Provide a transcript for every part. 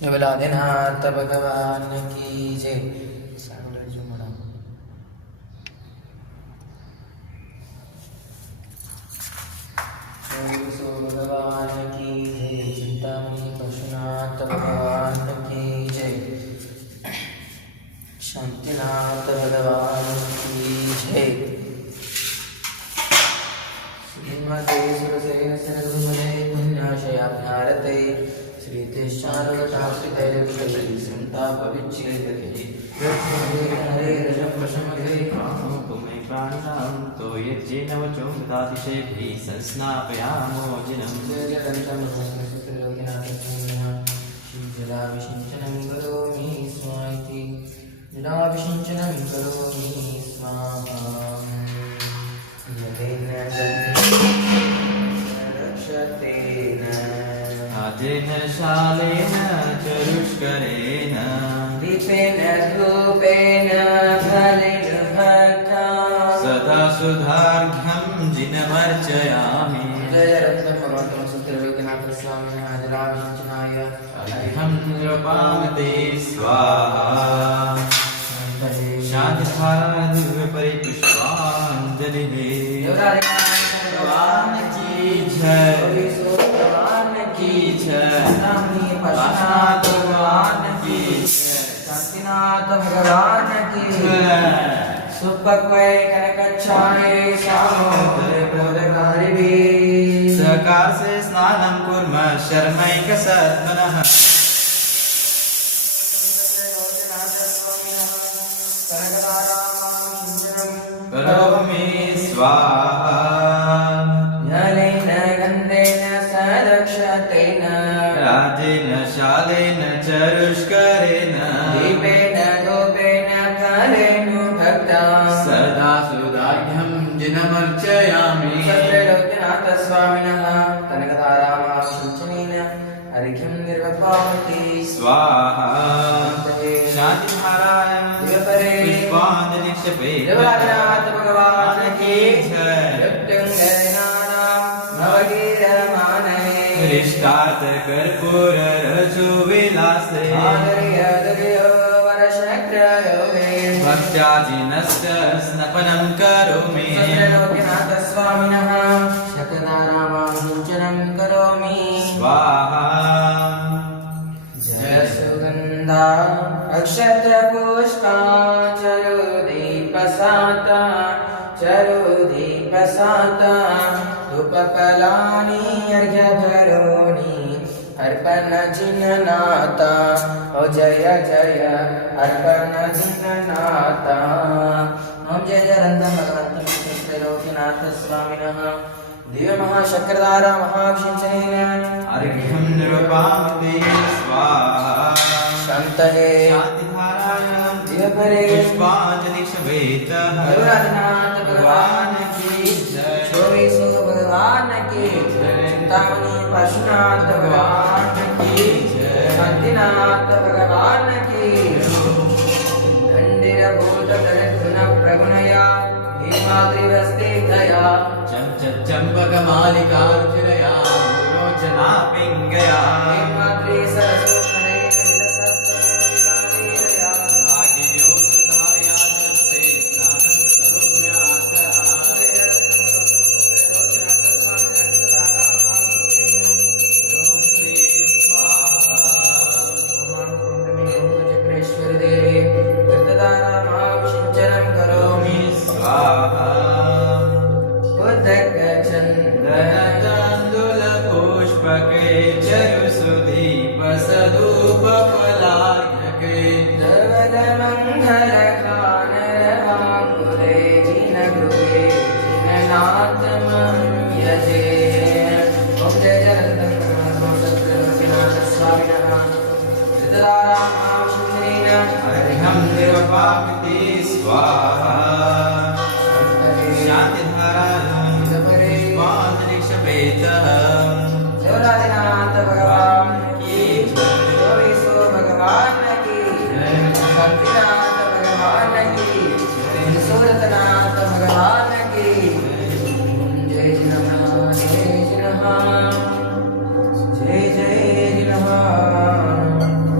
विमलादिनाथ भगवान की जय। सो भगवान की जय। चिंतामणि पशुनाथ भगवान की जय। शांतिनाथ भगवान की जय। श्रीमते सुरसेन सरस्वते पुण्याशया भारते श्रीतेशानुगताश्रितैर्विषये संतापविच्छेदके हरे रजं प्रशमते तुम्हें प्राणिनां तो यज्ञेन वचों दातिशेभिः संस्नापयामो जिनं जलाभिषिञ्चनं करोमि स्वाहा। जलाभिषिञ्चनं करोमि स्वाहा। यतेन रक्षतेन आजेन शालेन चरुष्करेण दीपेन धूपेन फलेन भक्ता सदा सुधार्घ्यं जिनमर्चयामि जय रत्नपरमात्मा सूत्रलोकनाथ स्वामिनः जलाभिषिञ्चनाय अर्घ्यं नृपामते स्वाहा शान्तिधारा दिव्यपरिपुष्पाञ्जलिः भगवान की जय। भगवान की जय। पशुनाथ भगवान की जय। शांतिनाथ भगवान की जय। सुपक्वै कनकच्छाये श्यामोदयप्रदकारिभिः सकाशे स्नानं कुर्मः शर्मैकसत्मनः करोमि स्वाहा जलेन गन्धेन सदक्षतेन राजेन शालेन चरुष्करेण दीपेन धूपेन फलेन भक्ता सदा सुदार्घ्यं जिनमर्चयामि सत्रलोकनाथ स्वामिनः कनकधारामाभिषिञ्चनेन अर्घ्यं निर्वपामति स्वाहा शान्तिधारायां दिव्यपरे पुष्पाञ्जलिक्षेपे देवराजनाथ भगवान की जय। मृत्युञ्जयनानां नवगीरमाने हृष्टात् कर्पूररजोविलासे आदर्यदुर्यो वरशक्रयोगे भक्त्याजिनस्य स्नपनं करोमि सत्रलोकनाथ स्वामिनः शतधारामाभिषिञ्चनं करोमि स्वाहा जय सुगन्धा अक्षतपुष्पा चरुदीपसाता चरुदीपसाता धूपफलानि अर्घ्यभरोणि अर्पण जिननाथा ओ जय जय अर्पण जिननाथा। ओम जय जय रंधन भगवन्तं श्रीलोकनाथ स्वामिनः दिव्य महाशक्रधारा महाभिषिञ्चनेन अर्घ्यं निर्वपामते स्वाहा शान्तये शान्तिधारायां दिव्यपरे पुष्पाञ्जलिक्षवेतः देवराजनाथ भगवान की जय। शोभिसो भगवान की चिंतामणि पशुनाथ भगवान की शांतिनाथ भगवान की दंडिर भूत दरिद्र प्रगुणया हेमाद्रिवस्ते दया चम्पकमालिका रुचिरया लोचना पिङ्गया हेमाद्रि सरस्वती विलसत्तमोदिकालेरया भाग्ययोगधारया जपते स्नानं करोम्यासः चन्दनताण्डुलपुष्पके चरुसुदीपसदूपफलार्घ्यके अर्घ्यं निर्वपामते स्वाहा शान्तिधारायां पुष्पाञ्जलिक्षवेतः देवराजनाथ भगवान की शोभिसो भगवान की शांतिनाथ भगवान की सूरतनाथ भगवान की जय जय नमः जय जय नमः।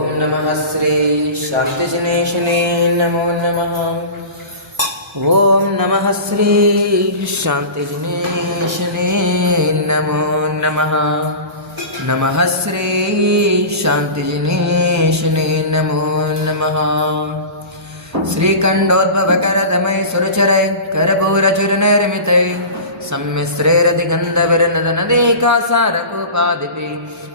ओम नमः श्री शांतिजनेशने नमो नमः। ओम नमः श्री शांतिजनेशने नमो नमः। नमः श्री शांतिजनेशने नमो नमः। श्रीखण्डोद्भवकरदमय सुरचरय कर्पूरचूर्णनिर्मितै सम्मिश्रैरधिगन्धविरनदनदेकासारकूपादिपि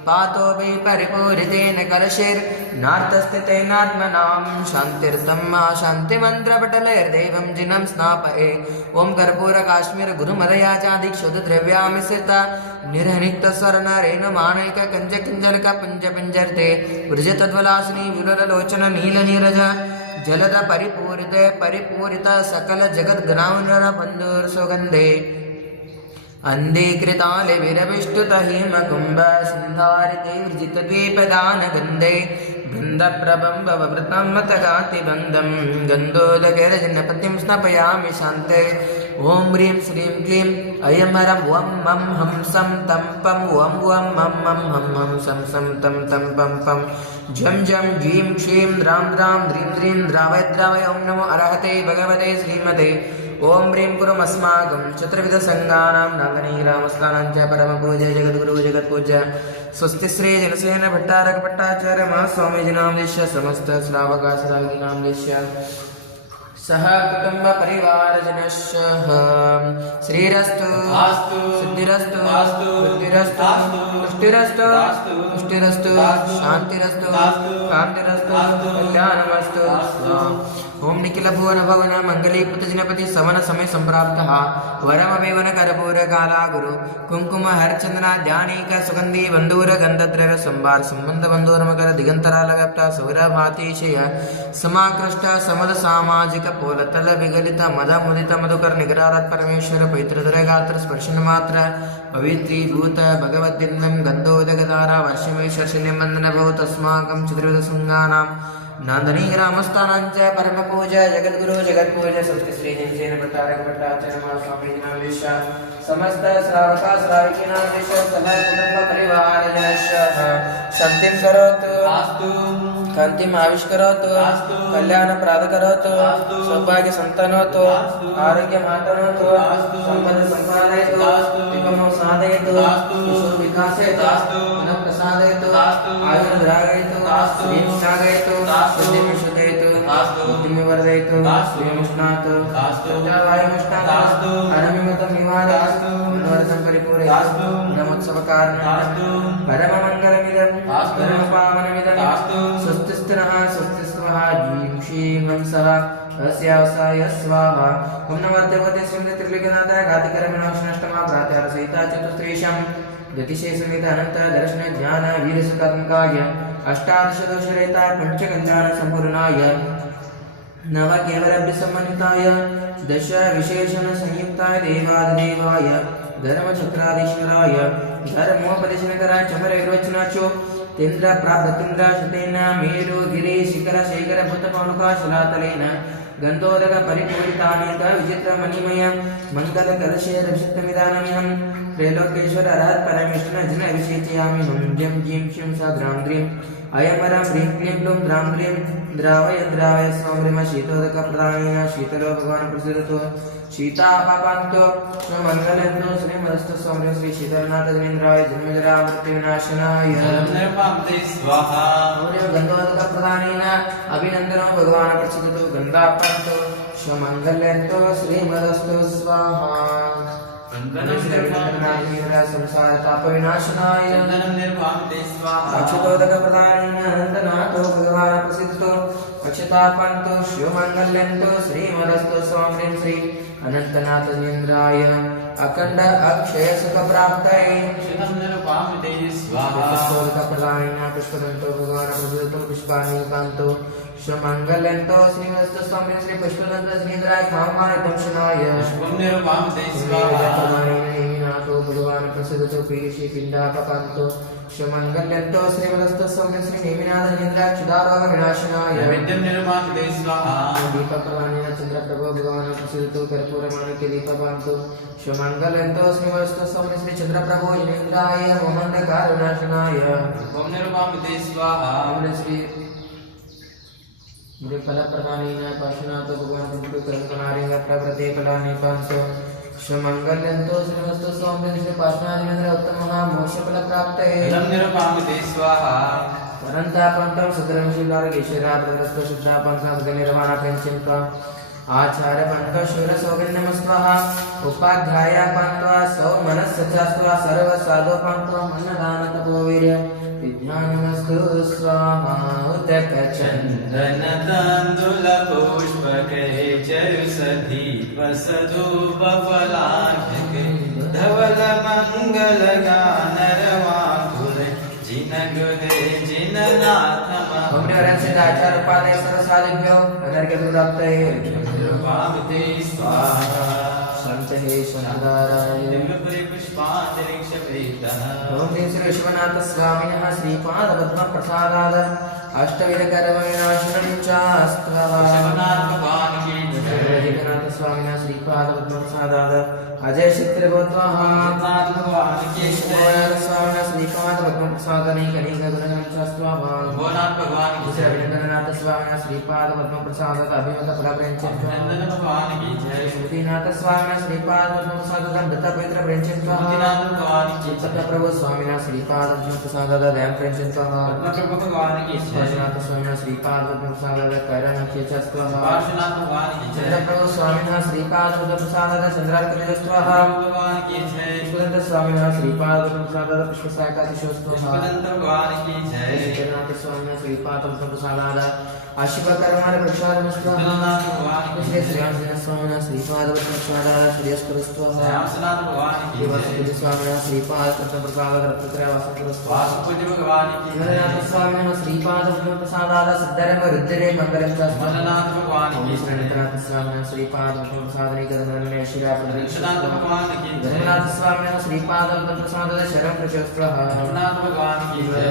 पातोऽपि परिपूरितेन कलशैर्नार्तस्थितेनात्मनां शान्तिर्तं मा शान्तिमन्त्रपटलैर्देवं जिनं स्नापये। ॐ कर्पूरकाश्मीरगुरुमलयाचादिक्षुद्रव्यामिश्रिता निर्हनिक्तस्वरनरेणुमाणैककञ्जकिञ्जलकपुञ्जपिञ्जर्ते वृजतद्वलासिनी विललोचन नीलनीरज जलद परिपूरित सकल जगद्ग्राउनर बन्धुर सुगन्धे अंधीकृताले विरविष्टुत हिमकुम्भ सिन्धारिते वृजितद्वीपदान गन्धे गन्धप्रबम्बवृतं मतगातिबन्धं गन्धोदगरजनपतिं स्नपयामि शान्ते। ॐ ह्रीं श्रीं क्लीं ऐं हरं वं मं हं सं तं पं वं वं मं मं हं हं सं सं तं तं पं पं झं झं झीं क्षीं द्रां द्रां द्रीं द्रीं द्रावय द्रावय। ॐ नमो अरहते भगवते श्रीमते। ओम ह्रीं कुरुमस्माकं चतुर्विधसङ्गानां नागनीग्रामस्थानां च परमपूज्य जगद्गुरु जगत्पूज्य स्वस्ति श्री जनसेन भट्टारक भट्टाचार्य महास्वामीजिनामदेश्य समस्त श्रावकाश्रावकीनामदेश्य सह कुटुंब परिवारजनस्य श्रीरस्तु अस्तु सिद्धिरस्तु अस्तु बुद्धिरस्तु अस्तु पुष्टिरस्तु अस्तु पुष्टिरस्तु अस्तु शांतिरस्तु अस्तु कांतिरस्तु अस्तु कल्याणमस्तु। अस्तु। ओम निखिल भुवन भवन मंगलीपुत जनपति सवन समय संप्राप्तः वरमवेवन कर्पूर काला गुरु कुंकुम हरचंदना ध्यानीक सुगंधी बंधूर गंधद्रव्य संभार संबंध बंधूर मकर दिगंतराल व्याप्त सौर भातीशय समाकृष्ट समद सामाजिक पोलतल विगलित मद मुदित मधुकर निगरारत परमेश्वर पवित्रधर गात्र स्पर्शन मात्र पवित्री भूत भगवद्दिन्दं गंधोदगदारा वर्षमे शर्षिण्यं बंधन भवत अस्माकं चतुर्विध संगानां नांदनी ग्रामस्थानांच परम पूज्य जगद्गुरु जगत्पूज्य स्वस्ति श्री जनसेन भट्टारक भट्टाचार्य महास्वामीजिनामदेश्य समस्त श्रावका श्राविकीनामदेश्य सह कुटुंब परिवारजनस्य शान्तिं करोतु अस्तु कान्तिम् आविष्करोतु अस्तु कल्याणप्रद करोतु अस्तु सौभाग्य सन्तनोतु अस्तु आरोग्यमातनोतु अस्तु सम्पद सम्पादयतु अस्तु विपमो साधयतु अस्तु विश्व विकासयतु अस्तु मनः प्रसादयतु अस्तु आयुर्द्रागयतु अस्तु श्रीं सागयतु अस्तु बुद्धिं शुद्धयतु अस्तु बुद्धिं वर्धयतु अस्तु श्रीमुष्णातु अस्तु वायुमुष्णातु अस्तु अनमिमतं निवारयतु अस्तु मनोरथं परिपूरयतु अस्तु नमोत्सवकारणं अस्तु परममङ्गलमिदं अस्तु परमपावनमिदं अस्तु स्वस्तिस्तनः स्वस्तिस्वः जीं क्षीं हंसः अस्यावसाय स्वाहा। ओम नमः देवते श्रीमते त्रिलोकनाथाय घातिकरविनाशनष्टमा प्रातः सहिता चतुस्त्रीशं गतिशेषमित अनंत दर्शन ज्ञान वीरसुतात्मकाय अष्टादश दोषरहिता पंचकल्याण संपूर्णाय नव केवलभ्यसम्मन्विताय दश विशेषण संयुक्ताय देवादिदेवाय धर्मचक्राधीश्वराय धर्मोपदेशनकराय चमरविरोचनाचो तेन्द्र प्राप्तिन्द्र शतेन मेरु गिरि शिखर शेखर भूतपौनुका शिलातलेन गन्धोदक परिपूरितानेक विचित्र मणिमय मंगल कलशेरभिषिक्तमिदानमिहं त्रैलोकेश्वर अरहत् परमेश्वर जन अभिषेचयामि हम जं जीं शिं सा द्रां द्रीं अयमरं ह्रीं क्लीं ब्लूं द्रां द्रीं द्रावय द्रावय स्वामृम शीतोदक प्रदानेन शीतलो भगवान् प्रसीदतु शीतापापान्तो स्वमङ्गलन्तो श्रीमदस्तु स्वामृम श्री शीतलनाथ जनेन्द्राय जन्मजरा मृत्युविनाशनाय निर्माते स्वाहा गन्धोदक प्रदानेन अभिनन्दनो भगवान् प्रसीदतु गन्धापान्तो स्वमङ्गलन्तो श्रीमदस्तु स्वाहा संसार ताप विनाशनाय निर्माते स्वाहा अक्षतोदक प्रदानेन अनन्तनाथो भगवान् प्रसीदतु अक्षतापान्तो शिवमङ्गल्यन्तो श्रीमदस्तु स्वामिन् श्री अनन्तनाथ जनेन्द्राय अखण्ड अक्षय सुख प्राप्तये निर्माते स्वाहा पुष्पोदक प्रदानेन पुष्पदन्तो भगवान् प्रसीदतु पुष्पाणि कान्तो शिवमङ्गल्यन्तो श्रीमदस्तु स्वामिन् श्री पुष्पदन्त जनेन्द्राय कामायतंशनाय निर्माते स्वाहा भगवान् प्रसीदतु पीयूषी पिण्डापकान्तो शुमङ्गल्यन्तो श्रीमदस्तु सौम्य श्री नेमिनाथेन्द्राक्षुदारोग विनाशनाय नैवेद्यं निर्मामि ते स्वाहा दीपप्रवाणेन चन्द्रप्रभो भगवान् प्रसिद्धतो कर्पूरमाणिक्य दीपवान्तु शुमङ्गल्यन्तो श्रीमदस्तु सौम्य श्री चन्द्रप्रभो जिनेन्द्राय मोहनकार विनाशनाय रूपं निर्मामि ते स्वाहा श्री फलप्रदानेन पार्श्वनाथो भगवान् कुंटु कर्मकणारेण प्रवृत्ते फलानिपांसो शुमङ्गल्यन्तो श्रीमस्तु सौम्य श्री पार्श्वनाथेन्द्र उत्तमः मोक्षफलप्राप्तये इदं निर्मामि ते स्वाहा अनन्तापन्तं सदरं शिलार्गेश्वरा प्रदस्तु शुद्धापन्तं सदनिर्वाणपञ्चन्त्वा आचार्यपन्त्वशूरसौगन्यमस्त्वः उपाध्यायापन्त्वा सौमनस्सचास्त्वा सर्वसाधोपन्त्वा अन्नदानतपोवीर्य विज्ञानमस्तु स्वाहा चन्दनतान्दुलपुष्पके चरुसधीपसधूपफलार्घ्यके धवलमङ्गलगानरवाकुले जिनगृहे जिननाथमः ओम निवरन् सिद्धाचार उपादय सरसादिभ्यो अनर्घ्यप्राप्तये निर्मामि ते स्वाहा सन्तहे शनदाराय पुष्पान्तरिक्षपेतः ओम श्री विश्वनाथ स्वामिनः श्रीपादपद्मप्रसादाद अष्टविधकर्मविनाशनं चास्त्वः विश्वनाथ भगवान् की जय जगन्नाथ स्वामिनः श्रीपादपद्मप्रसादाद अजय चित्रभूत्वः विश्वनाथ भगवान् की जय स्वामिनः श्रीपादपद्मप्रसादनैकनिकगुणनं चास्त्वः भगवान भगवान की जय जगन्नाथ स्वामिनः श्रीपादपद्मप्रसादाद अभिमतफलप्रेञ्चत्वः नंदन भगवान की जय श्रीनाथ स्वामिनः श्रीपादपद्मप्रसादाद दत्तपवित्रप्रेञ्चत्वः मुक्तिनाथ भगवान की जय सत्यप्रभु स्वामिनः श्रीपादपद्मप्रसादाद दयाप्रेञ्चत्वः पद्मप्रभु भगवान की जय पार्श्वनाथ स्वामिनः श्रीपादपद्मप्रसादाद कैरणख्यचस्त्वः पार्श्वनाथ भगवान की जय चन्द्रप्रभु स्वामिनः श्रीपादपद्मप्रसादाद चन्द्रार्कनिजस्त्वः भगवान की जय पुष्पदन्त स्वामिनः श्रीपादपद्मप्रसादाद पुष्पसायकातिशोस्त्वः पुष्पदंत भगवान की जय जगन्नाथ स्वामिनः श्रीपादपद्मप्रसादाद आशिवकर्माणप्रसादमस्त्वः जगन्नाथ भगवान की श्री जय श्रीरामचन्द्र स्वामिनः श्रीपादपद्मप्रसादाद श्रेयस्करस्त्वः रामचंद्र भगवान की जय वासुदेव स्वामिनः श्रीपादपद्मप्रसादाद रत्नत्रयवासकरस्त्वः वासुदेव भगवान की जय जगन्नाथ स्वामिनः श्रीपादपद्मप्रसादाद सिद्धरङ्ग रुद्रे मङ्गलं चास्त्वः मननाथ भगवान की जय जगन्नाथ स्वामिनः श्रीपादपद्मप्रसादनैकदनन्य विश्वनाथ शिराप्रतिष्ठाः भगवान की जय जगन्नाथ स्वामिनः श्रीपादपद्मप्रसादाद शरणं प्रचोस्त्वः विश्वनाथ भगवान की जय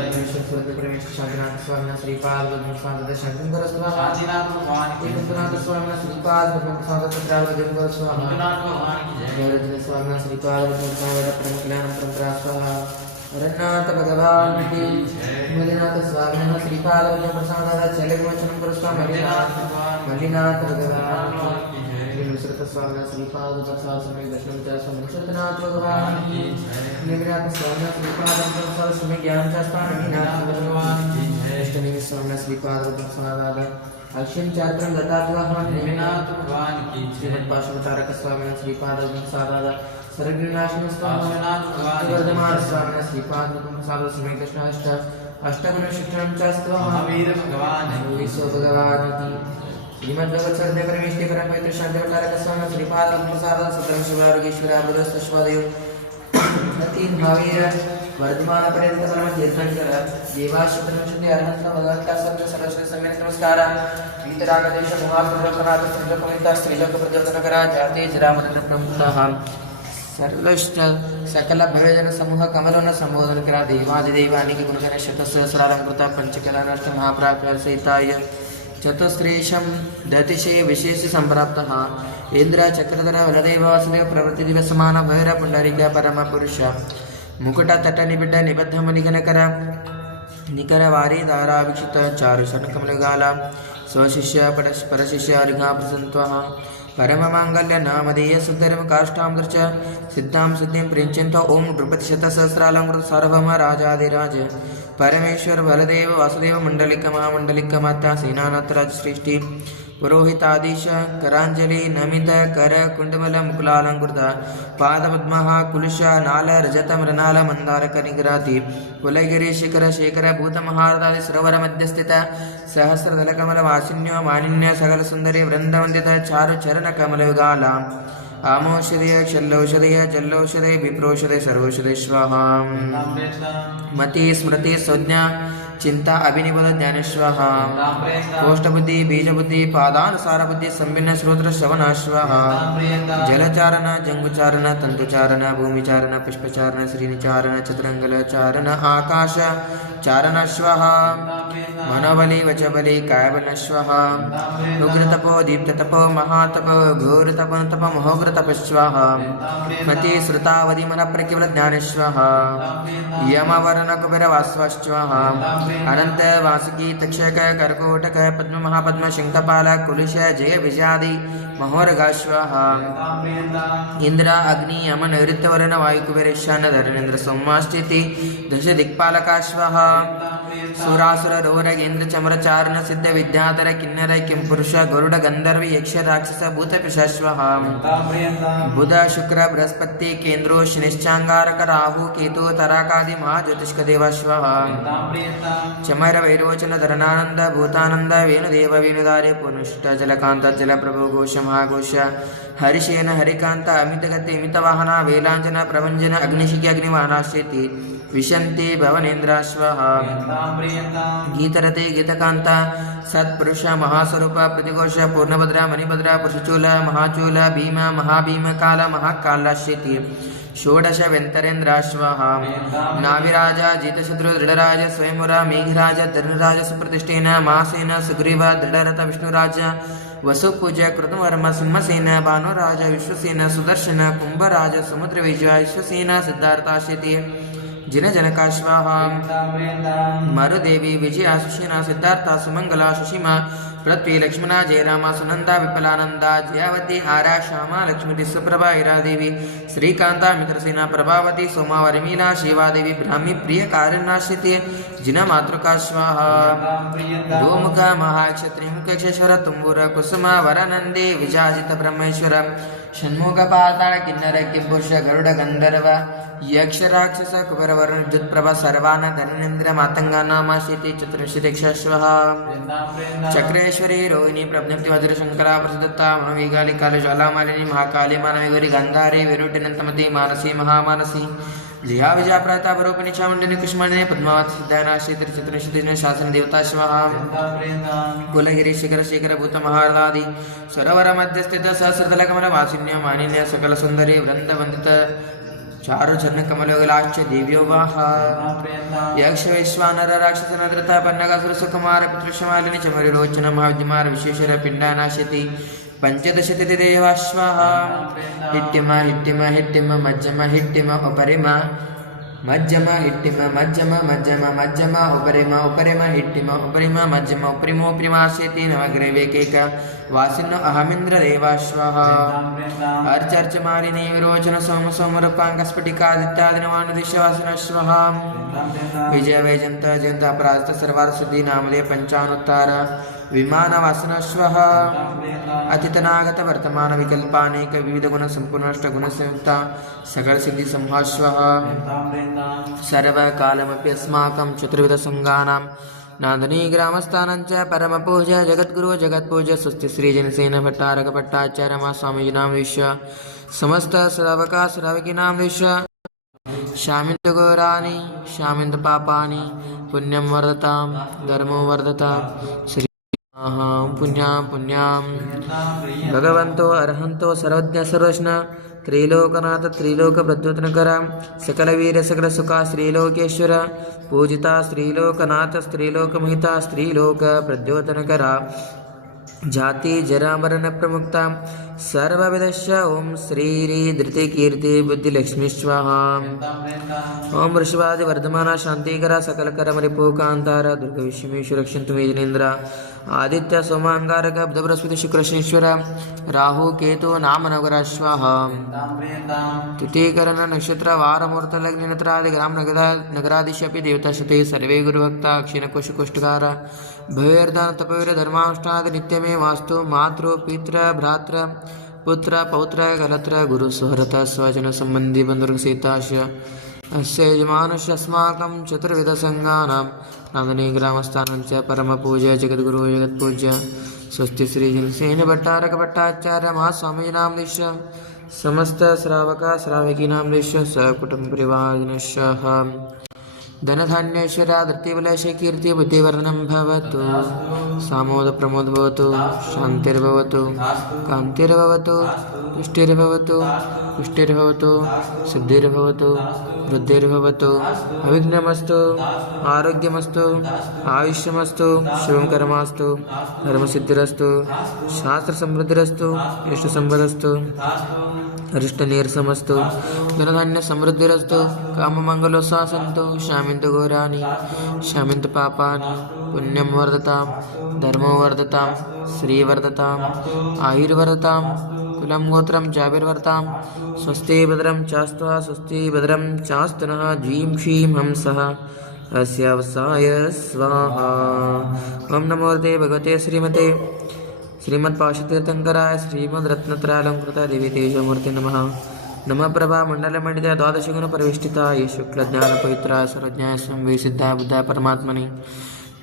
शांतिनाथ स्वामिनः श्रीपादपद्मप्रसादाद शङ्करस्त्वः शांतिनाथ भगवान की जय एकनाथ स्वामिनः श्रीपादपद्मप्रसादाद चन्द्रावधिं विश्वनाथ भगवान की जय जगन्नाथ स्वामिनः श्रीपादपद्मप्रसादाद परमकल्याणं परम्परास्त्वः रन्नाथ भगवान् की मल्लिनाथ स्वामिनः श्रीपादपद्मप्रसादाद चलविमोचनं कुरुस्व मल्लिनाथ भगवान् की श्रीविश्रुत स्वामिनः श्रीपादपद्मप्रसादाद सम्यक् दर्शनं च विश्रुतनाथ भगवान् की निमिनाथ स्वामिनः श्रीपादपद्मप्रसादाद सम्यक् ज्ञानं च स्वामिनाथ भगवान् की अष्टमी स्वामिनः श्रीपादपद्मप्रसादाद अक्षयं चात्रं दत्तात्वः विश्वनाथ भगवान की जय श्रीमत्पार्श्वतारक स्वामिनः श्रीपादपद्मप्रसादाद सर्वज्ञनाशिनस्त्वः विश्वनाथ भगवान की वर्धमान स्वामिनः श्रीपादपद्मप्रसादाद सम्यक् दर्शनाष्ट अष्टगुणशिक्षणं चास्त्वः महावीर भगवान विश्व भगवान् की श्रीमद्भगवत् सर्वे परमेष्टि परम पवित्र शांतिकारक स्वामी श्रीपादपद्मप्रसादाद सतरं शिवारोगेश्वरा बुधस्तश्वादयो तीन महावीर वर्धमान पर्यंत परम तीर्थंकर देवाश्रतनशुद्धि अरहंत भगवंता सर्व सरस्वती समेत नमस्कार वीतरागदेश महाप्रदोषनाथ स्त्रीलोकमिता स्त्रीलोक प्रदोषनकरा जाते जरामरण प्रमुखः सर्वश्च सकल भवेजन समूह कमलोन संबोधन करा देवादिदेवानिक गुणगण शतसहस्रारं कृता पंचकलानष्ट महाप्राकृतसहिताय चतुस्त्रीशं दतिशे विशेष संप्राप्तः इंद्र चक्रधर वलदेव वासुदेव प्रवृत्ति दिवसमान भैर पुंडरीक परम पुरुष मुकुट तट निबिड निबद्ध मणिगणकर निकर वारी दाराभिक्षित चारु शनकमलगाला स्वशिष्य परशिष्य अर्घा प्रसन्त्वः परम मांगल्य नामधेय सुधर्म काष्ठामृच सिद्धां सिद्धिं प्रिंचन्तो ओम नृपति शतसहस्रालंकृत सार्वभौम राजाधिराज परमेश्वर बलदेव वासुदेव मंडलिक महामंडलिक माता सेनानाथ राज सृष्टि पुरोहिताधीश करांजलि नमित कर कुंडबल मुकुलालंकृत पादपद्मः कुलुष नाल रजत मृणाल मंदार कनिग्राति कुलगिरि शिखर शेखर भूत महारदादि सरोवर मध्य स्थित सहस्रदल कमल वासिन्यो मानिन्य सकल सुंदरी वृंदवंदित चारु चरण कमल युगाला आमौषधय शल्यौषधय जल्यौषधय विप्रोषधय सर्वौषधय स्वाहा मति स्मृति संज्ञा चिंता अभिनिबोध ज्ञानेश्वः कोष्ठबुद्धि बीजबुद्धि पादानुसार बुद्धि संभिन्न श्रोत्र श्रवणाश्वः जलचारण जंगुचारण तंतुचारण भूमिचारण पुष्पचारण श्रीनिचारण चतुरंगलचारण आकाश चारणश्वः मनोबली वचबली कायबलश्वः उग्रतपो दीप्ततपो महातपो घोरतपो तप महोग्रतपश्वः मति श्रुतावधि मन प्रकिवल ज्ञानेश्वः यमवर्ण कुबेर वास्वश्वः अनंत वासुकी तक्षक कर्कोटक पद्म महापद्म शंखपाल कुलिश जय विजादि महोरगाश्वः इंद्र अग्नि यमन नैऋत्यवर्ण वायुकुबेर ईशान धरणेन्द्र सोमाश्चिति दश दिक्पालकाश्वः सुरासुर रोरगेन्द्र चमर चारण सिद्ध विद्याधर किन्नर किं पुरुष गरुड़ गंधर्व यक्ष राक्षस भूत पिशाश्वः बुध शुक्र बृहस्पति केंद्रो शनिश्चांगारक राहु केतु तराकादि महाज्योतिष्क देवाश्वः चमर वैरोचन धरणानंद भूतानंद वेणुदेव वेणुधारे पूर्णष्ट जलकांत जलप्रभु घोष महाघोष हरिशेन हरिकांत अमितगति अमितवाहन वेलांजन प्रभंजन अग्निशिखि अग्निवाहनाश्यति विशंति भवनेन्द्राश्वः गीतरते गीतकांत सत्पुरुष महास्वरूप प्रतिघोष पूर्णभद्र मणिभद्र पुरुषचूल महाचूल भीम महाभीम काल महाकालाश्यति षोडश व्यंतरेन्द्राश्वः नाविराज जितशत्रु दृढ़राज स्वयंवरा मेघराज धर्मराज सुप्रतिष्ठेन मासेन सुग्रीव दृढ़रथ विष्णुराज वसुपूज कृतवर्म सिंहसेन भानुराज विश्वसेन सुदर्शन कुंभराज समुद्रविजय विश्वसेन सिद्धार्थाश्यति जिन जनकाश्वाः मरुदेवी विजया सुशीना सिद्धार्था सुमंगला सुषिमा पृथ्वी लक्ष्मणा जयरामा सुनंदा विपलानंदा जयावती आरा श्यामा लक्ष्मी सुप्रभा ईरादेवी श्रीकांता मित्रसेना प्रभावती सोमा वरमीला शिवादेवी ब्राह्मी प्रिय कारिणाश्यति जिन मातृकाश्वाः गोमुख महाक्षत्री मुखेश्वर तुम्बूर कुसुम वरनंदी विजाजित ब्रह्मेश्वर षण्मुख पाताल किन्नर किंपुरुष गरुड़ गंधर्व यक्ष राक्षस कुबर वरुण जुत्प्रभ सर्वान धनेन्द्र मातंगानामाश्यति चतुर्विंशतिश्वः चक्रेश्वरी रोहिणी प्रज्ञप्ति मधुर शंकरा प्रसिद्धता मनोविगाली काल ज्वालामालिनी महाकाली मानवी गौरी गांधारी विरुटिनंतमती मानसी महामानसी जया विजया प्रतापरूपिणी चामुंडिनी कुष्मांडिनी पद्मावती सिद्धानाशी त्रिचतुर्विंशतिजन शासन देवताश्वः कुलगिरी शिखर शेखर भूत महारदादि सरोवर मध्य स्थित सहस्रदलकमल वासिन्य मानिन्य सकल सुंदरी वृंद वंदित चारु चरण कमलोगलाश्च देव्यो वाह यक्ष वैश्वानर राक्षस नद्रता पन्नगासुर सुकुमार पितृशमालिनी चमरिरोचन महाविद्यमार विशेषर पिंडानाश्यति पंचदशति देवाश्वः हिट्टिम हिट्टिम हिट्टिम मज्जम हिट्टिम उपरिम मज्जम हिट्टिम मज्जम मज्जम मज्जम उपरिम उपरिम हिट्टिम उपरिम मज्जम उपरिमोपरिमाश्यति नवग्रैवेकैक वासिनो अहमिन्द्र देवाश्वः अर्चर्च मालिनी विरोचन सोम सोमरूपांगस्फटिकादित्यादिनवानुदिशवासिनश्वः विजय वैजंत जयंत अपराजित सर्वार्थ सिद्धि नामधेय पंचानुत्तर विमानवासिनश्वः अतितनागत वर्तमान विकल्पानेक विविध गुण संपूर्ण अष्ट गुण संयुक्त सकल सिद्धि संहाश्वः सर्वकालमपि अस्माकं चतुर्विध संगानां नादनी ग्रामस्थानं च परमपूज्य जगद्गुरु जगत्पूज्य स्वस्ति श्री जनसेन भट्टारक भट्टाचार्य मा स्वामीजीनां विश्व समस्त श्रावका श्रावकीनां विश्व शामिन्द घोराणि शामिन्द पापानि पुण्यं वर्धतां धर्मो वर्धतां श्री पुण्यां पुण्यां भगवन्तो अरहन्तो सर्वज्ञ सर्वज्ञ त्रैलोकनाथ त्रैलोक प्रद्योतनकर सकलवीर सकल सुखा श्रीलोकेश्वर पूजिता श्रीलोकनाथ स्त्रीलोकमहिता स्त्रीलोक प्रद्योतनकर जाति जरा मरण प्रमुक्ता सर्वविदश्च ओम श्री धृति कीर्ति बुद्धिलक्ष्मी स्वाहा ओम वृषभादि वर्धमाना शांतिकरा सकलकर मरिपोकांतार दुर्ग विश्वेश्वर रक्षन्तु मे जनेन्द्र आदित्य सोमांगारक बुध बृहस्पति शुक्र शनीश्वर राहु केतु नाम नवग्रहाश्वः तिथिकरण नक्षत्र वार मुहूर्त लग्न नत्रादि ग्राम नगरादिशपि देवताशते सर्वे गुरुभक्ता क्षीणकोश कोष्ठकार भवेर्दान तपवीर धर्मानुष्ठानादि नित्यमे वास्तु मातृ पितृ भ्रातृ पुत्र पौत्र कलत्र गुरु सुहृत स्वजन संबंधी बंधुर्ग सीताश अस्य यजमानस्य अस्माकं चतुर्विध संगानां नादनी ग्रामस्थानं च परमपूज्य जगद्गुरु जगत्पूज्य स्वस्ति श्री जनसेन भट्टारक भट्टाचार्य महास्वामीनां दिश्य समस्त श्रावका श्रावकीनां दिश्य सकुटुंब परिवारजनश्च धनधान्यैश्वर्यादृतिबलस्य कीर्ति बुद्धिवर्धनं भवतु सामोद प्रमोद भवतु शान्तिर्भवतु कान्तिर्भवतु पुष्टिर्भवतु पुष्टिर्भवतु सिद्धिर्भवतु वृद्धिर्भवतु अविघ्नमस्तु आरोग्यमस्तु आयुष्यमस्तु शुभं कर्मास्तु धर्मसिद्धिरस्तु शास्त्रसमृद्धिरस्तु इष्टसम्पदस्तु अरिष्टनीरसमस्तु धनधान्यसमृद्धिरस्तु काममङ्गलोत्साहसन्तु शामिन्तु घोराणि शामिन्तु पापानि पुण्यं वर्धतां धर्मो वर्धतां श्रीवर्धताम् आयुर्वर्धतां कुलं गोत्रं चाभिर्वर्धतां स्वस्ति भद्रं चास्त्वा स्वस्ति भद्रं चास्तु नः जीं क्षीं हंसः अस्यावसाय स्वाहा। ओं नमो भगवते श्रीमते श्रीमत्पाशतीर्थंकराय श्रीमद्रत्नत्रयालंकृता देवी तेजमूर्ति नमः। नमः प्रभा मंडलमंडित द्वादशगुण परिविष्टिताय शुक्लज्ञानपवित्राय सर्वज्ञाय संवेसिद्धाय बुद्धाय परमात्मने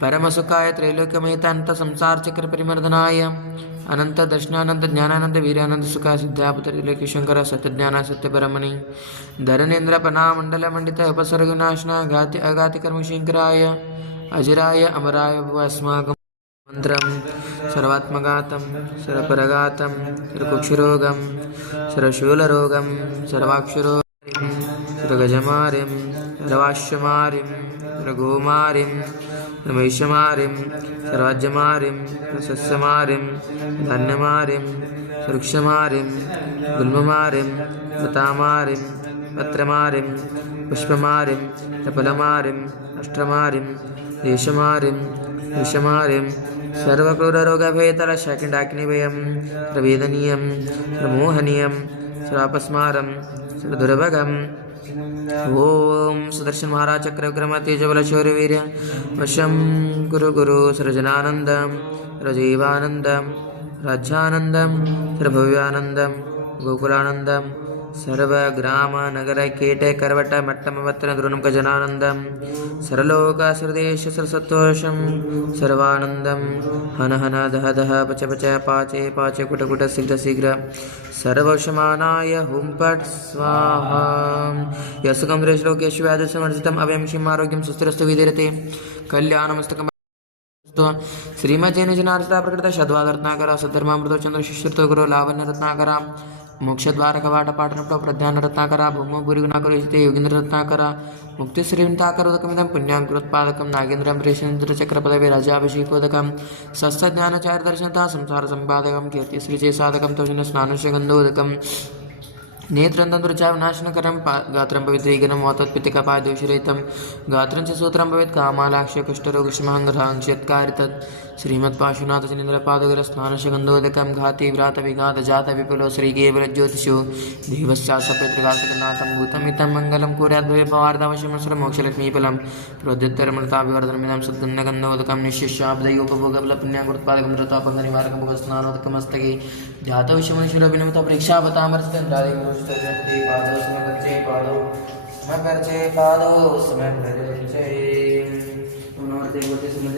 परमसुखाय त्रैलोक्यमयितान्त संसारचक्रपरिमर्दनाय अनंत दर्शनानंद ज्ञानानंद वीरानंद सुखाय सिद्धापतिलोकी शंकर सत्यज्ञानाय सत्यपरमणि धरणेन्द्रपना मंडलमंडित उपसर्गनाशना घाति अघाति कर्मशंकराय अजराय अमराय भव अस्माकं मंत्रं सर्वात्मघातं सर्वपरघातं सर्वकुक्षरोगं सर्वशूलरोगं सर्वाक्षरोगं सर्वगजमारिं सर्वाश्वमारिं सर्वगोमारिं सर्वैशमारिं सर्वाज्यमारिं सर्वसस्यमारिं धान्यमारिं सुरक्षमारिं गुल्ममारिं लतामारिं पत्रमारिं पुष्पमारिं तपलमारिं अष्टमारिं देशमारिं विषमारिं सर्वक्रूररोगभेदलशाकिण्डाग्निभयं प्रवेदनीयं प्रमोहनीयं सर्वापस्मारं सर्वदुर्भगम् ओम सुदर्शन महाराज चक्रविक्रम तेजबल शौर्यवीर्य वशं गुरु गुरु सृजनानन्दं रजीवानन्दं राज्यानन्दं सर्वभव्यानन्दं गोकुलानन्दं सर्वग्राम नगर कीट करवट मट्टमवत्र द्रोणं गजनानन्दं सर्वलोक सर्वदेश सर्वसत्तोषं सर्वानन्दं हन हन दह दह पच पच पाचे पाचे कुट कुट शीघ्र शीघ्र सर्वशमानाय हुं फट् स्वाहा। यस्सुखं श्लोकेषु व्याधिसमर्जितम् अभयं क्षीम् आरोग्यं सुस्थिरस्तु विदीरते कल्याणमस्तकम् श्रीमज्जैन जनार्दता प्रकृत शद्वाद रत्नाकर सद्धर्मामृतो चंद्र शिष्यतो गुरु लावण्य रत्नाकर मोक्षद्वार कवाट पाटनप्लो प्रध्यान रत्नाकर भूमो भूरिगुणाकर योगींद्र रत्नाकर मुक्तिश्रींताकरोदकमिदं पुण्याङ्कुरोत्पादकं नागेन्द्रं प्रेषेन्द्र चक्रपदवे राजाभिषेकोदकं सस्सज्ञानचारिदर्शनता संसार संपादकं कीर्तिश्रीचे साधकं तोषण स्नानुष्य गन्धोदकं नेत्रं रुचाविनाशनकरं गात्रं पवित्रीकरं वातोत्पित्तिकपादोषरहितं गात्रं च सूत्रं भवेत् कामालाक्ष्य कुष्ठरोगक्षमाङ्गराङ्क्ष्यत्कारितत् श्रीमत्पाशुनाथचन्द्रपादगरस्नानशगन्धोदकं घाति व्रातविघातजात विपुलो श्रीकेवलज्योतिषो देवश्चासपैतृघातकनाथं भूतमितं मङ्गलं कुर्याद्भयपवार्धावशमसुरमोक्षलक्ष्मीफलं प्रोद्युत्तरमृताभिवर्धनमिदं सद्गन्धगन्धोदकं निशिष्याब्दयोपभोगबलपुण्याकृत्पादकं रतापङ्गनिवारकमुखस्नानोदकमस्तके जातविषमनुष्यरभिनमिता परीक्षावतामर्चितं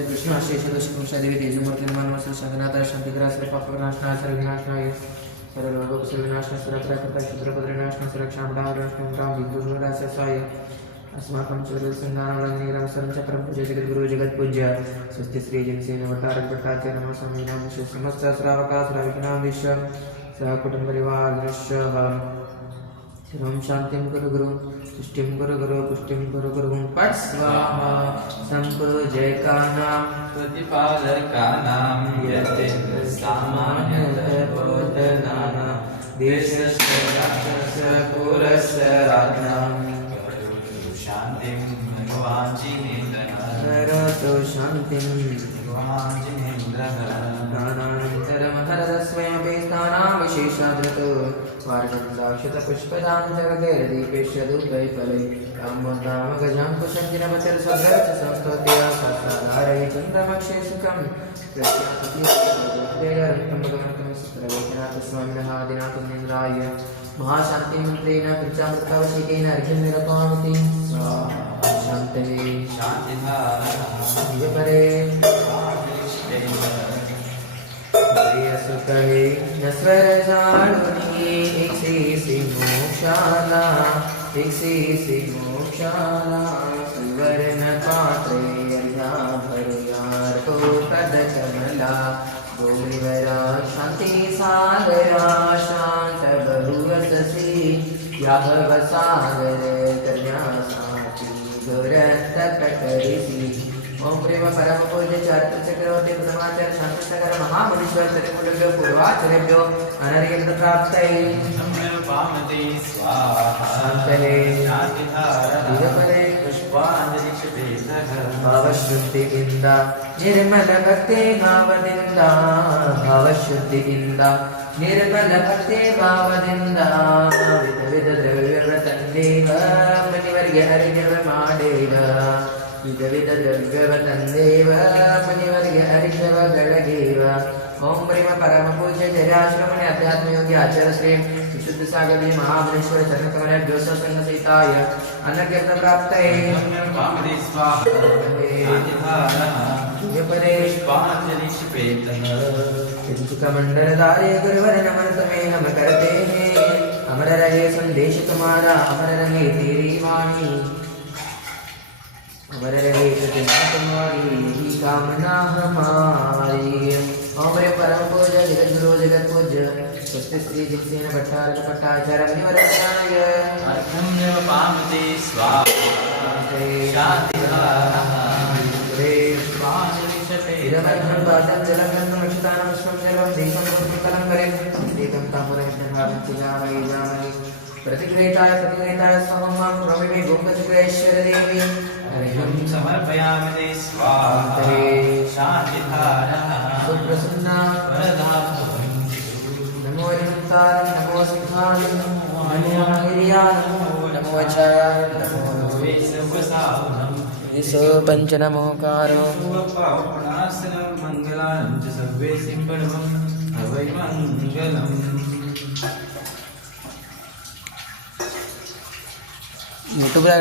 कृष्ण देवी तेजमूर्ति मानव संगनाथ शांतिग्रह सर्वपापनाशनाय सर्वविनाशनाय सर्वलोकविनाशनाय सर्वत्राकृताय क्षुद्रपद्रविनाशनाय सुरक्षापदारक्षणां विदुषोदास्याय अस्माकं चतुर्संधानावलंघनीरं सर्वचक्रं पूज्य जगद्गुरु जगत्पूज्य स्वस्ति श्री जगसेन वतारक भट्टाचार्य नमः स्वामिनां समस्त श्रावकासुरविघ्नां विश्व सहकुटुम्बपरिवारश्च सर्वं शान्तिं कुरु गुरु तुष्टिं कुरु गुरु पुष्टिं कुरु गुरु फट् स्वाहा। संपूज्यकानां प्रतिपादकानां यतेन्द्र सामान्यतपोधनानां देशस्य राष्ट्रस्य कुलस्य राज्ञां शान्तिं भगवान् जिनेन्द्रः करोतु शान्तिं भगवान् जिनेन्द्रः प्राणानन्तरं हरद स्वयमपि स्थानां विशेषादृतो वार्गन्दाक्षतपुष्पदां जगदैर्दीपेष्यदुपैफलै कामोद्दामगजाङ्कुशञ्जिनमचर सद्रच संस्तोत्य शास्त्राधारै चन्द्रमक्षे सुखं स्वामिनः आदिनाथेन्द्राय महाशान्तिमन्त्रेण कृचामृतावशिकेन अर्घ्यं निरपामति शान्तिः शान्तिधारः परे सुखै नस्वरजाळुनी इक्षिसि मोक्षाला वर्ण पात्रे भरुयार्तो कदकमला गोमृवरा शांति सागरा शांत बहुवससी याभव सागर कन्या साची गुरत कटरिसी ओम प्रेम परम पूज्य चारित्र चक्रवर्ती समाचार शांत सागर महामुनीश्वर त्रिमूर्तिभ्यो पूर्वाचार्यभ्यो अनर्घ्यं प्राप्तये सम्यक् पामते स्वाहा शांतये शान्तिधारणे पुष्पाञ्जलिक्षतेतः भावशुद्धिगिंद निर्मल भक्ति भावदिंद भावशुद्धिगिंद निर्मल भक्ति भावदिंद विध विध द्रव्यवतंदेव मुनिवर्य हरिजव माडेव विध विध द्रव्यवतंदेव मुनिवर्य हरिजव गणगेव ओम प्रेम परम पूज्य जराश्रमणे अध्यात्म योगी आचार्य श्री विशुद्ध सागर महाबलेश्वर चरण कमल जोश संग सीताय अनर्घ्यं प्राप्तये सम्यक् पामते स्वाहा शान्तिधारणे परे पुष्पाञ्जलिक्षतेतः मंडलधारे गुरुवर नमन तुम्हें हम करते हैं अमर रहे संदेश तुम्हारा अमर रहे तेरी वाणी अमर रहे प्रतिमा तुम्हारी यही कामना हमारी ओम रे परम पूज्य जगत गुरु जगत पूज्य स्वस्ति श्री जिक्सेन भट्टारक भट्टाचार्य मुनिवरदाय अर्घ्यं पामते स्वाहा शान्तिधारणे इदमर्घं पादं जलगन्धं रक्षितानं विश्वं सर्वं दीपं पुष्पकलं करे दीपं ताम्बूलमिष्टभावं पूजामयि जामयि प्रतिगृहीताय स्वहं मां प्रमिमि गोपचक्रेश्वरदेवी अर्घ्यं समर्पयामि ते स्वाहा शान्तिधारणे सुप्रसन्ना वरदा भवन्तु नमो निमन्ताय नमो सिद्धाय नमो हिर्याय नमो छायाय नमो वेशवसावनं ईशो पञ्चनमोकारो पावनासनं मङ्गलानं च सर्वे सिंहणमं हवै मङ्गलम् यूट्यूब